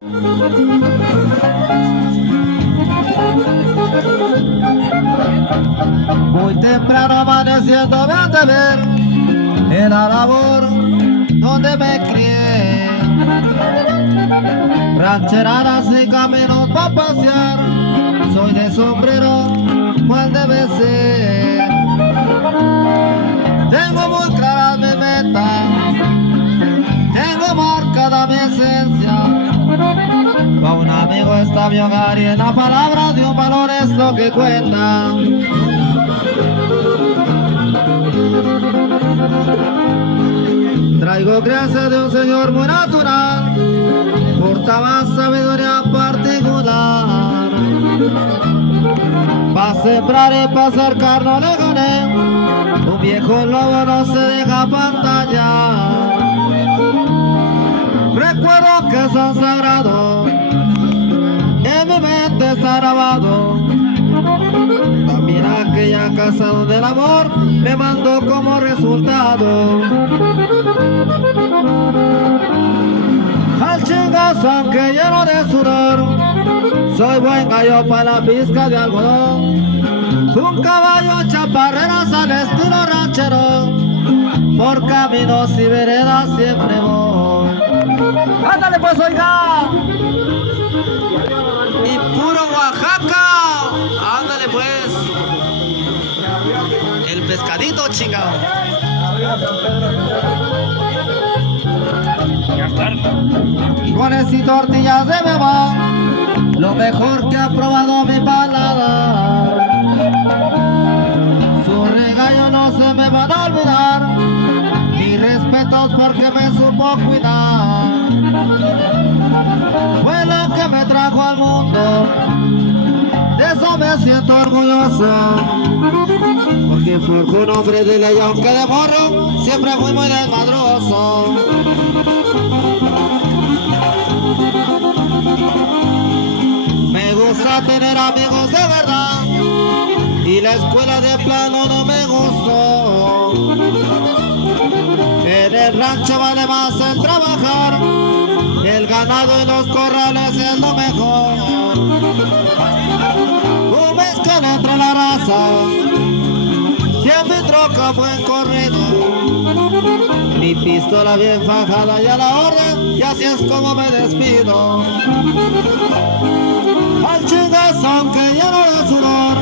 Muy temprano amaneciendo me han de ver en la labor donde me crié. Rancheradas y caminos para pasear, soy de sombrero, cual debe ser. Tengo muy claras mis metas, tengo marcada mi esencia. Pa' un amigo está mi hogar y en la palabra de un valor es lo que cuenta. Traigo crianza de un señor muy natural, portaba sabiduría particular. Pa' sembrar y pa' cercar no le gané, un viejo lobo no se deja pantallar. Recuerdo que son sagrados, en mi mente está grabado. También aquella casa donde el amor me mandó como resultado. Al chingazón que lleno de sudor, soy buen gallo para la pizca de algodón. Un caballo chaparreras al estilo ranchero, por caminos y veredas siempre voy. ¡Ándale pues, oiga! ¡Y puro Oaxaca! ¡Ándale pues! El pescadito, chingado. Iguales y tortillas de beba, lo mejor que ha probado mi paladar. Su regaño no se me van a olvidar, mis respetos porque me supo cuidar. Fue lo que me trajo al mundo, de eso me siento orgulloso, porque fue un hombre de ley, aunque de morro siempre fui muy desmadroso. Me gusta tener amigos de verdad, y la escuela de plano no me gustó. En el rancho vale más el trabajar, el ganado y los corrales es lo mejor. Un mezcal entre la raza, y en mi troca buen corrido, mi pistola bien fajada y a la orden, y así es como me despido. Al chingazón que lleno de sudor,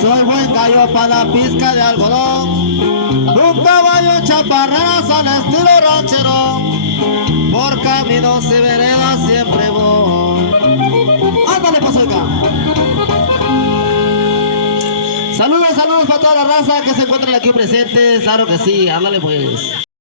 soy buen gallo para la pizca de algodón. Un caballo chaparreras al estilo ranchero, por caminos y veredas siempre voy. ¡Ándale pues, oiga! Saludos para toda la raza que se encuentran aquí presentes, claro que sí, ándale pues.